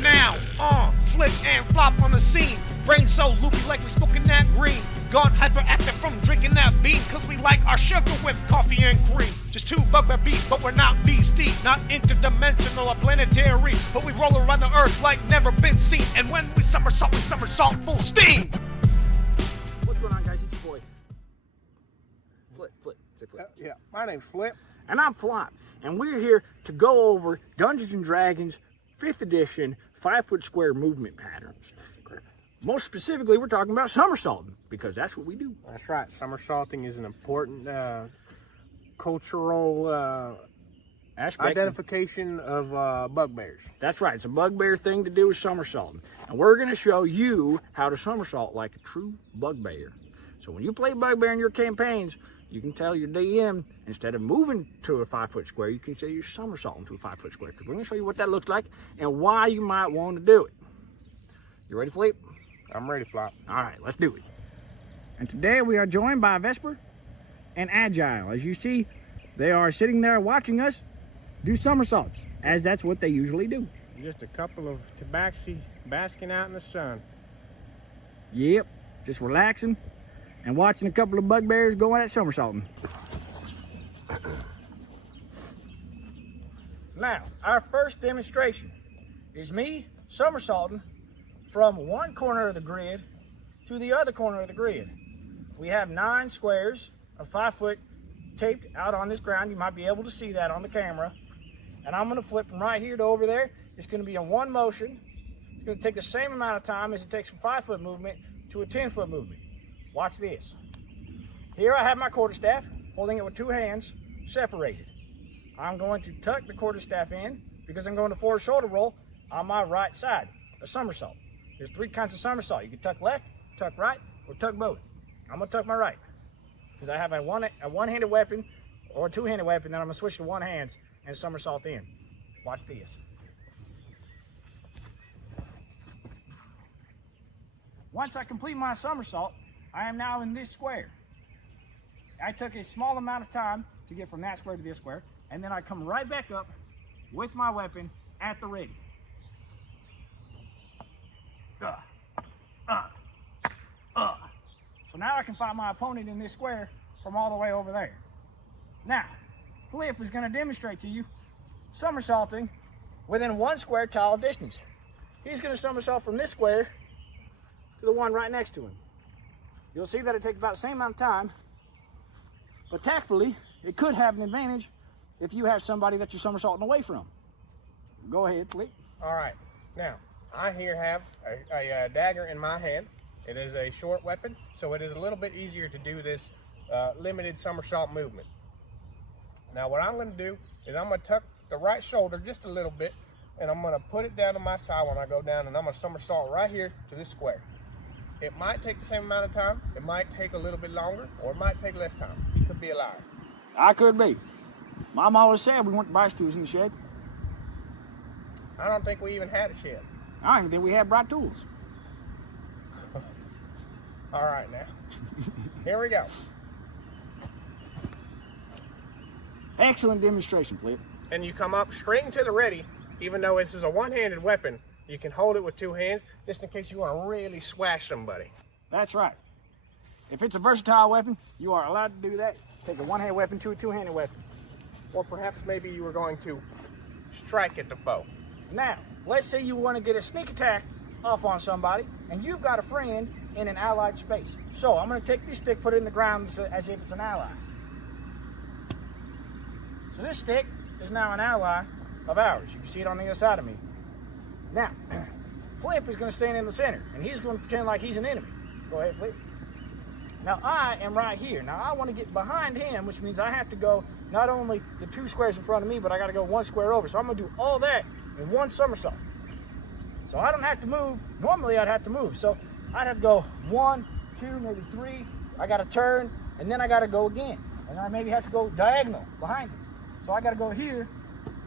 now, flip and flop on the scene. Brain so loopy like we smoking that green. Gone hyperactive from drinking that bean, cause we like our sugar with coffee and cream. Just two bugbear beasts, but we're not beastie. Not interdimensional or planetary, but we roll around the earth like never been seen. And when we somersault full steam. What's going on, guys? It's your boy Flip. Say Flip. Yeah, my name's Flip. And I'm Flop. And we're here to go over Dungeons & Dragons 5th edition 5-foot square movement patterns. Most specifically, we're talking about somersaulting, because that's what we do. That's right. Somersaulting is an important cultural Aspect identification of bugbears. That's right. It's a bugbear thing to do with somersaulting. And we're going to show you how to somersault like a true bugbear. So when you play bugbear in your campaigns, you can tell your DM, instead of moving to a 5-foot square, you can say you're somersaulting to a 5-foot square. Because we're going to show you what that looks like and why you might want to do it. You ready, Flip? I'm ready, Flop. All right, let's do it. And today we are joined by Vesper and Agile. As you see, they are sitting there watching us do somersaults, as that's what they usually do. Just a couple of tabaxi basking out in the sun. Yep, just relaxing and watching a couple of bugbears going at somersaulting. Now, our first demonstration is me somersaulting from one corner of the grid to the other corner of the grid. We have 9 squares of 5 foot taped out on this ground. You might be able to see that on the camera. And I'm gonna flip from right here to over there. It's gonna be in one motion. It's gonna take the same amount of time as it takes from 5-foot movement to a 10-foot movement. Watch this. Here I have my quarterstaff, holding it with 2 hands, separated. I'm going to tuck the quarterstaff in because I'm going to forward shoulder roll on my right side, a somersault. There's 3 kinds of somersault. You can tuck left, tuck right, or tuck both. I'm gonna tuck my right because I have a one-handed weapon or a 2-handed weapon, then I'm gonna switch to one hand and somersault in. Watch this. Once I complete my somersault, I am now in this square. I took a small amount of time to get from that square to this square, and then I come right back up with my weapon at the ready. So now I can find my opponent in this square from all the way over there. Now, Flip is going to demonstrate to you somersaulting within 1 square tile distance. He's going to somersault from this square to the one right next to him. You'll see that it takes about the same amount of time, but tactfully, it could have an advantage if you have somebody that you're somersaulting away from. Go ahead, Flip. All right. Now, I here have a dagger in my hand. It is a short weapon, so it is a little bit easier to do this limited somersault movement. Now what I'm going to do is I'm going to tuck the right shoulder just a little bit, and I'm going to put it down to my side when I go down, and I'm going to somersault right here to this square. It might take the same amount of time, it might take a little bit longer, or it might take less time. You could be a liar. I could be. Mom always said we want the bicycles in the shed. I don't think we even had a shed. I don't even think we had bright tools. All right, now. Here we go. Excellent demonstration, Flip. And you come up straight into the ready. Even though this is a one-handed weapon, you can hold it with 2 hands just in case you want to really swash somebody. That's right. If it's a versatile weapon, you are allowed to do that. Take a one-handed weapon to a 2-handed weapon. Or perhaps maybe you were going to strike at the foe. Now, let's say you want to get a sneak attack off on somebody, and you've got a friend in an allied space. So I'm going to take this stick, put it in the ground as if it's an ally. So this stick is now an ally of ours. You can see it on the other side of me. Now, Flip is going to stand in the center, and he's going to pretend like he's an enemy. Go ahead, Flip. Now I am right here. Now I want to get behind him, which means I have to go not only the 2 squares in front of me, but I got to go 1 square over. So I'm going to do all that in 1 somersault. So I don't have to move. Normally I'd have to move. So I'd have to go 1, 2, maybe 3. I got to turn, and then I got to go again. And I maybe have to go diagonal behind him. So I got to go here.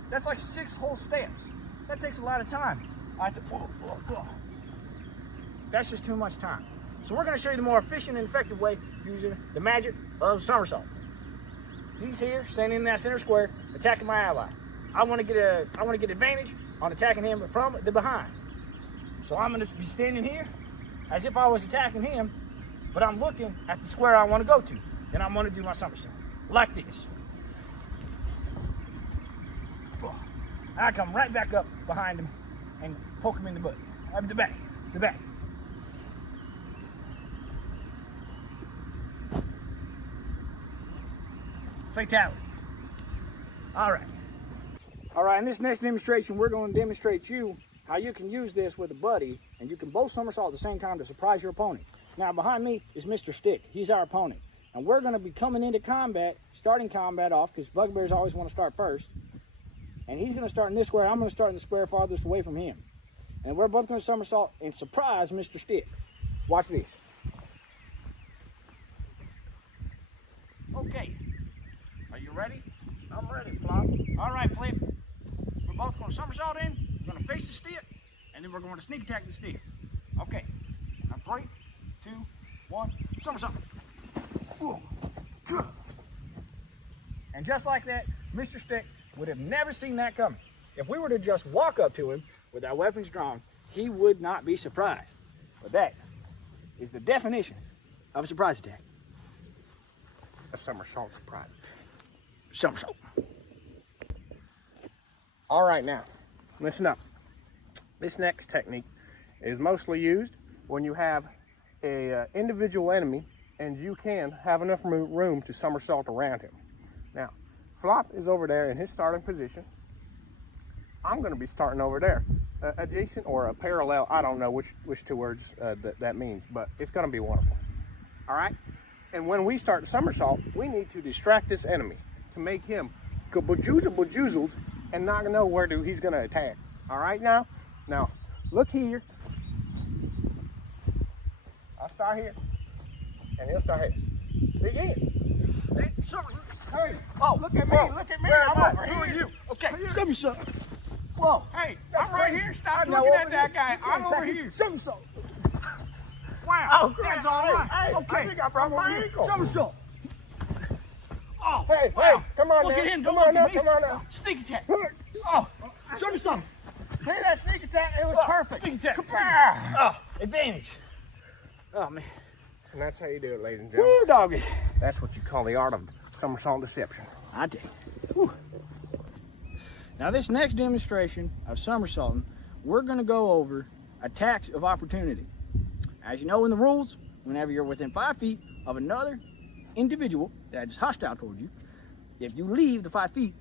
That's like 6 whole steps. That takes a lot of time. I have to, That's just too much time. So we're going to show you the more efficient and effective way using the magic of somersault. He's here, standing in that center square, attacking my ally. I want to get advantage on attacking him from the behind. So I'm going to be standing here as if I was attacking him, but I'm looking at the square I want to go to. Then I'm going to do my somersault like this. I come right back up behind him and poke him in the butt. The back. Fatality. All right, in this next demonstration, we're going to demonstrate you how you can use this with a buddy, and you can both somersault at the same time to surprise your opponent. Now, behind me is Mr. Stick. He's our opponent. And we're going to be coming into combat, starting combat off, because bugbears always want to start first. And he's going to start in this square. I'm going to start in the square farthest away from him. And we're both going to somersault and surprise Mr. Stick. Watch this. Okay. Are you ready? I'm ready, Flop. All right, Flip. We're both going to somersault in. We're going to face the stick, and then we're going to sneak attack the stick. Okay. Now 3, 2, 1, somersault. And just like that, Mr. Stick would have never seen that coming. If we were to just walk up to him with our weapons drawn, he would not be surprised. But that is the definition of a surprise attack. A somersault surprise. Somersault. All right, now, listen up. This next technique is mostly used when you have a individual enemy and you can have enough room to somersault around him. Now, Flop is over there in his starting position. I'm going to be starting over there, adjacent or a parallel. I don't know which two words that means, but it's going to be one of them. All right? And when we start the somersault, we need to distract this enemy to make him bejoozled and not know where he's going to attack. All right, now look here. I'll start here, and he'll start here. Begin. Hey, Oh, look at me! whoa. Look at me! Where am I'm I? over Who here. are you? Okay, somersault. Whoa. Hey, That's I'm right crazy. here. Stop I'm now looking at over that here. guy. You I'm can't over attack here. me. Somersault. Wow. Oh, that's all right. Hey, Okay. I think I broke my Over here. ankle. Somersault. Oh, Hey, wow. hey, come on Look now. at him. Come Don't on look now. at me. Come on now. Sneak attack. Oh, somersault. See that sneak attack? It was perfect. Sneak attack. Ah. Oh, advantage. Oh, man. And that's how you do it, ladies and gentlemen. Woo, doggy. That's what you call the art of somersault deception. I did. Whew. Now this next demonstration of somersaulting, we're going to go over attacks of opportunity. As you know in the rules, whenever you're within 5 feet of another individual that is hostile towards you, if you leave the 5 feet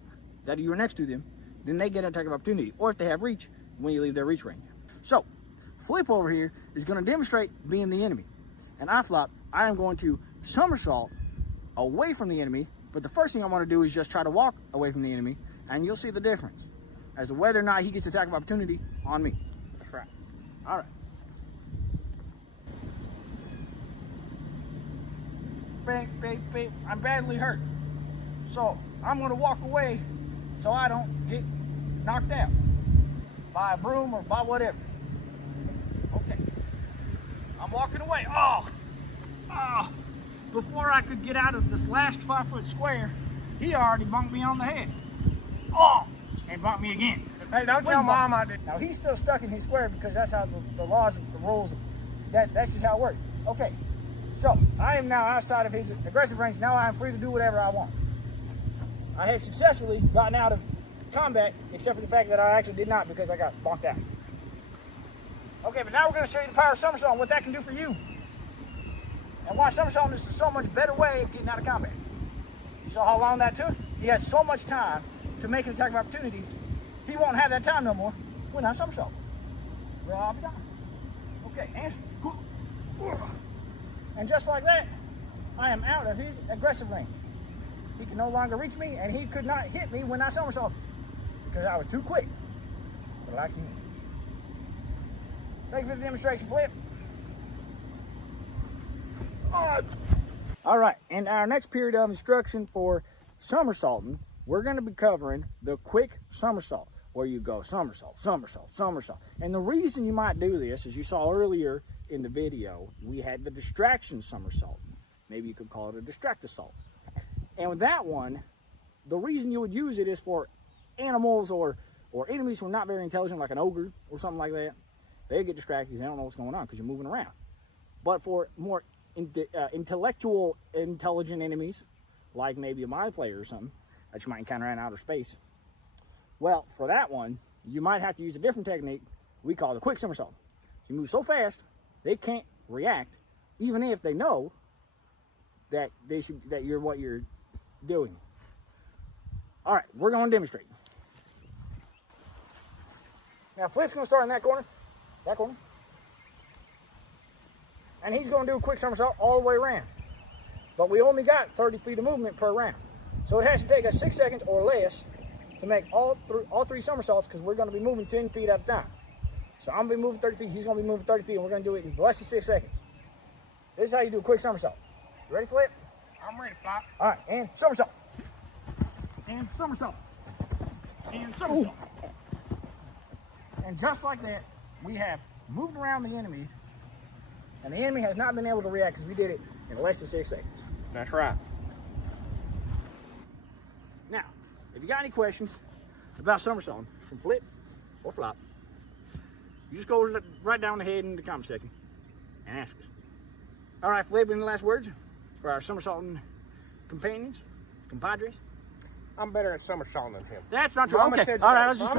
that you're next to them, then they get an attack of opportunity. Or if they have reach, when you leave their reach range. So, Flip over here is going to demonstrate being the enemy. And Flop, I am going to somersault away from the enemy. But the first thing I want to do is just try to walk away from the enemy, and you'll see the difference as to whether or not he gets attack of opportunity on me. That's right. All right. Beep. I'm badly hurt. So I'm going to walk away so I don't get knocked out by a broom or by whatever. Okay. I'm walking away. Oh. Before I could get out of this last 5-foot square, he already bumped me on the head. Oh, and bumped me again. Hey, don't tell Mom I did. Now he's still stuck in his square because that's how the laws and the rules, that's just how it works. Okay, so I am now outside of his aggressive range. Now I am free to do whatever I want. I have successfully gotten out of combat, except for the fact that I actually did not because I got bonked out. Okay, but now we're going to show you the power of somersault and what that can do for you. And why somersaulting is so much better way of getting out of combat. You saw how long that took? He had so much time to make an attack of opportunity. He won't have that time no more when I somersault. Well, I'll be done. Okay, and just like that, I am out of his aggressive range. He can no longer reach me, and he could not hit me when I somersaulted because I was too quick. But I see him. Thank you for the demonstration, Flip. All right, in our next period of instruction for somersaulting, we're going to be covering the quick somersault, where you go somersault, somersault, somersault. And the reason you might do this, as you saw earlier in the video, we had the distraction somersault. Maybe you could call it a distract assault. And with that one, the reason you would use it is for animals or or enemies who are not very intelligent, like an ogre or something like that, they get distracted because they don't know what's going on because you're moving around. But for more intellectual, intelligent enemies, like maybe a mind flayer or something that you might encounter in outer space, well, for that one, you might have to use a different technique we call the quick somersault. You move so fast, they can't react, even if they know that you're what you're doing. All right, we're going to demonstrate. Now, Flip's going to start in that corner, and he's going to do a quick somersault all the way around. But we only got 30 feet of movement per round, so it has to take us 6 seconds or less to make all three somersaults, because we're going to be moving 10 feet at a time. So I'm going to be moving 30 feet, he's going to be moving 30 feet, and we're going to do it in less than 6 seconds. This is how you do a quick somersault. You ready, Flip? I'm ready, Flop. All right, and somersault. And somersault. And somersault. And just like that, we have moved around the enemy, and the enemy has not been able to react because we did it in less than 6 seconds. That's right. Now, if you got any questions about somersaulting from Flip or Flop, you just go right down ahead in the comment section and ask us. All right, Flip, any last words for our somersaulting companions, compadres? I'm better at somersaulting than him. That's not true. Mama Okay. said All right, so. let's just